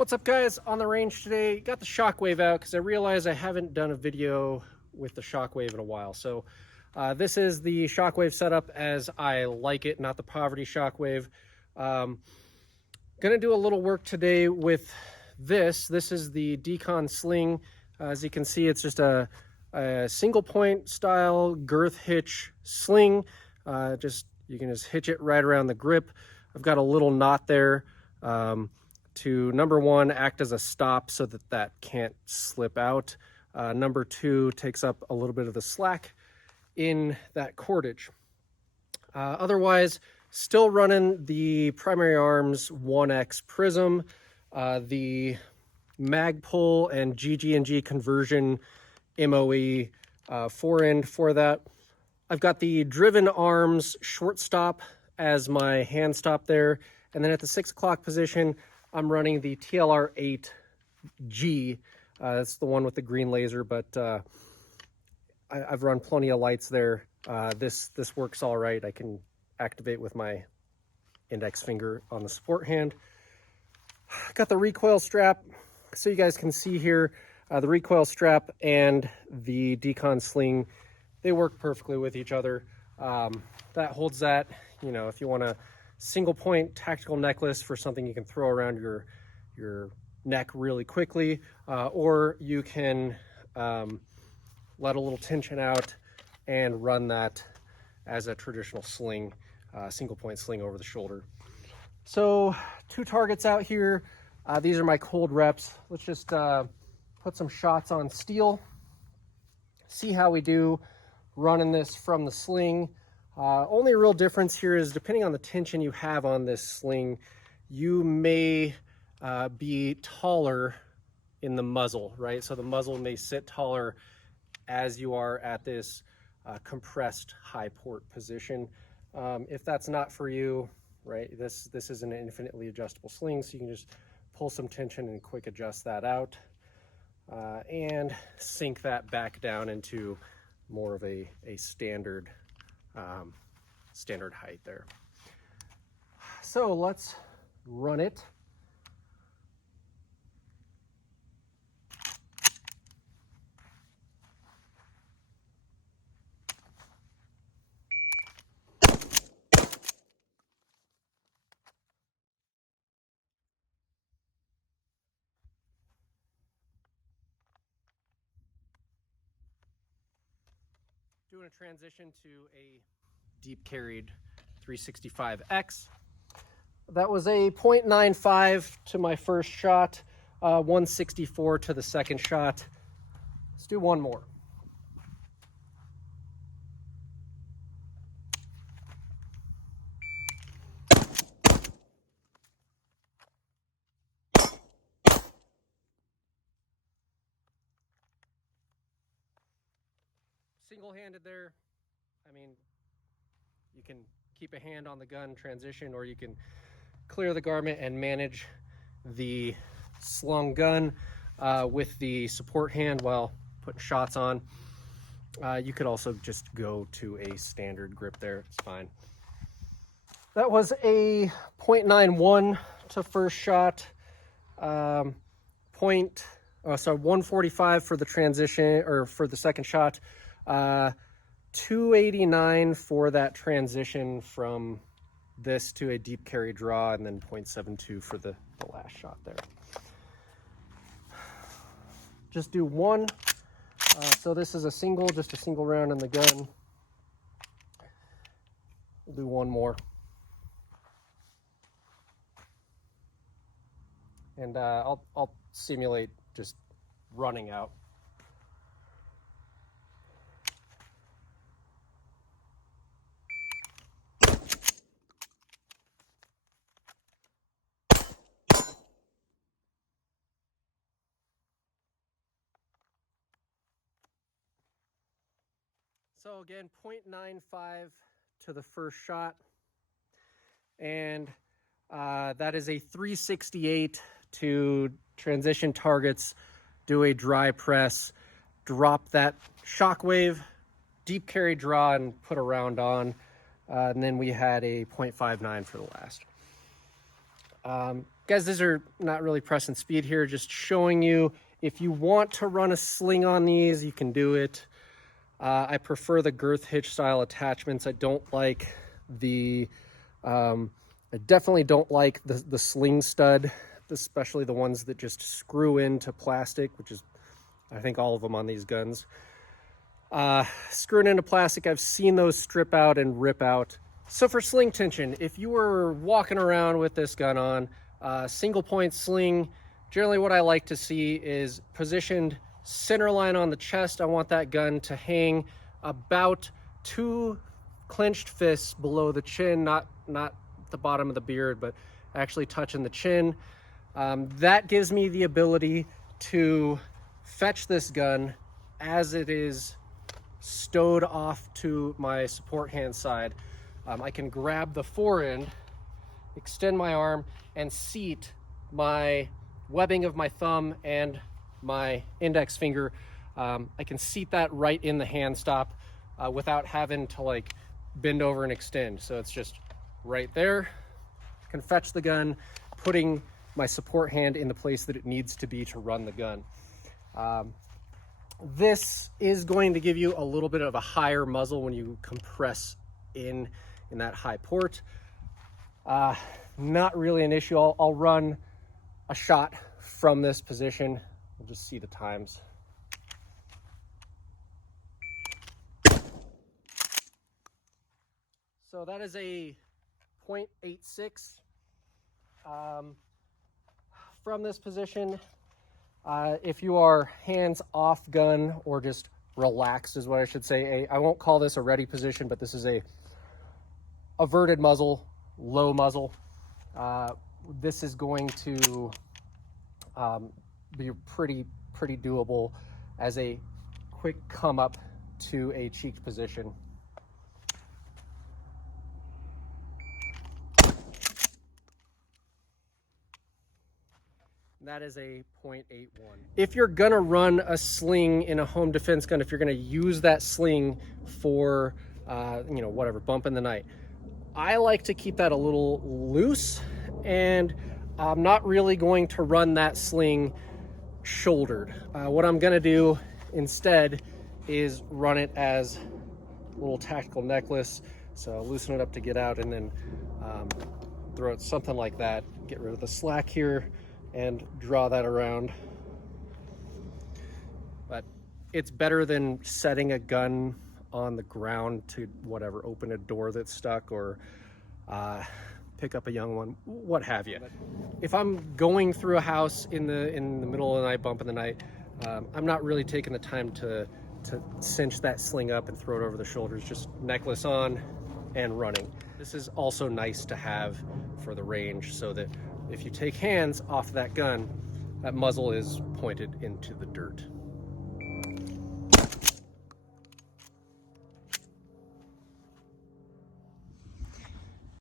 What's up, guys? On the range today, got the Shockwave out because I realized I haven't done a video with the Shockwave in a while. So this is the Shockwave setup as I like it, not the poverty Shockwave. Gonna do a little work today with this. This is the DCON Sling. As you can see, it's just a single point style girth hitch sling. You can just hitch it right around the grip. I've got a little knot there to, number one, act as a stop so that that can't slip out. Number two, takes up a little bit of the slack in that cordage. Otherwise, still running the Primary Arms 1X Prism, the Magpul and GG&G conversion MOE forend for that. I've got the Driven Arms short stop as my hand stop there. And then at the 6 o'clock position, I'm running the TLR-8G. That's the one with the green laser, but I've run plenty of lights there. This works all right. I can activate with my index finger on the support hand. Got the recoil strap, so you guys can see here, the recoil strap and the DCON Sling, they work perfectly with each other. That holds that, you know, if you want a single point tactical necklace for something you can throw around your neck really quickly, or you can let a little tension out and run that as a traditional sling, single point sling over the shoulder. So 2 targets out here. These are my cold reps. Let's just put some shots on steel, see how we do running this from the sling. Only real difference here is depending on the tension you have on this sling, you may be taller in the muzzle, right? So the muzzle may sit taller as you are at this compressed high port position. If that's not for you, right, this is an infinitely adjustable sling, so you can just pull some tension and quick adjust that out and sink that back down into more of a standard standard height there. So let's run it. Doing a transition to a deep carried 365X. That was a 0.95 to my first shot, 164 to the second shot. Let's do one more. Single-handed there. I mean, you can keep a hand on the gun transition, or you can clear the garment and manage the slung gun with the support hand while putting shots on. You could also just go to a standard grip there, it's fine. That was a 0.91 to first shot, 145 for the transition, or for the second shot, 289 for that transition from this to a deep carry draw, and then 0.72 for the last shot there. Just do one. So this is just a single round in the gun. We'll do one more. And I'll simulate just running out. So again, 0.95 to the first shot, and that is a 368 to transition targets, do a dry press, drop that Shockwave, deep carry draw, and put a round on, and then we had a 0.59 for the last. Guys, these are not really pressing speed here, just showing you if you want to run a sling on these, you can do it. I prefer the girth hitch style attachments. I don't like the, I definitely don't like the sling stud, especially the ones that just screw into plastic, which is, I think, all of them on these guns. Screwing into plastic, I've seen those strip out and rip out. So for sling tension, if you were walking around with this gun on, single point sling, generally what I like to see is positioned center line on the chest. I want that gun to hang about 2 clenched fists below the chin, not the bottom of the beard, but actually touching the chin. That gives me the ability to fetch this gun as it is stowed off to my support hand side. I can grab the fore end, extend my arm, and seat my webbing of my thumb and my index finger. I can seat that right in the hand stop without having to like bend over and extend. So it's just right there. I can fetch the gun, putting my support hand in the place that it needs to be to run the gun. This is going to give you a little bit of a higher muzzle when you compress in that high port. Not really an issue. I'll run a shot from this position. We'll just see the times. So that is a 0.86 from this position. If you are hands off gun or just relaxed is what I should say. I won't call this a ready position, but this is a averted muzzle, low muzzle. This is going to be pretty doable as a quick come up to a cheeked position. That is a 0.81. If you're gonna run a sling in a home defense gun, if you're gonna use that sling for, you know, whatever, bump in the night, I like to keep that a little loose, and I'm not really going to run that sling shouldered. What I'm gonna do instead is run it as a little tactical necklace. So loosen it up to get out, and then throw it something like that. Get rid of the slack here and draw that around. But it's better than setting a gun on the ground to whatever, open a door that's stuck or pick up a young one, what have you. If I'm going through a house in the middle of the night, bump in the night, I'm not really taking the time to cinch that sling up and throw it over the shoulders, just necklace on and running. This is also nice to have for the range, so that if you take hands off that gun, that muzzle is pointed into the dirt.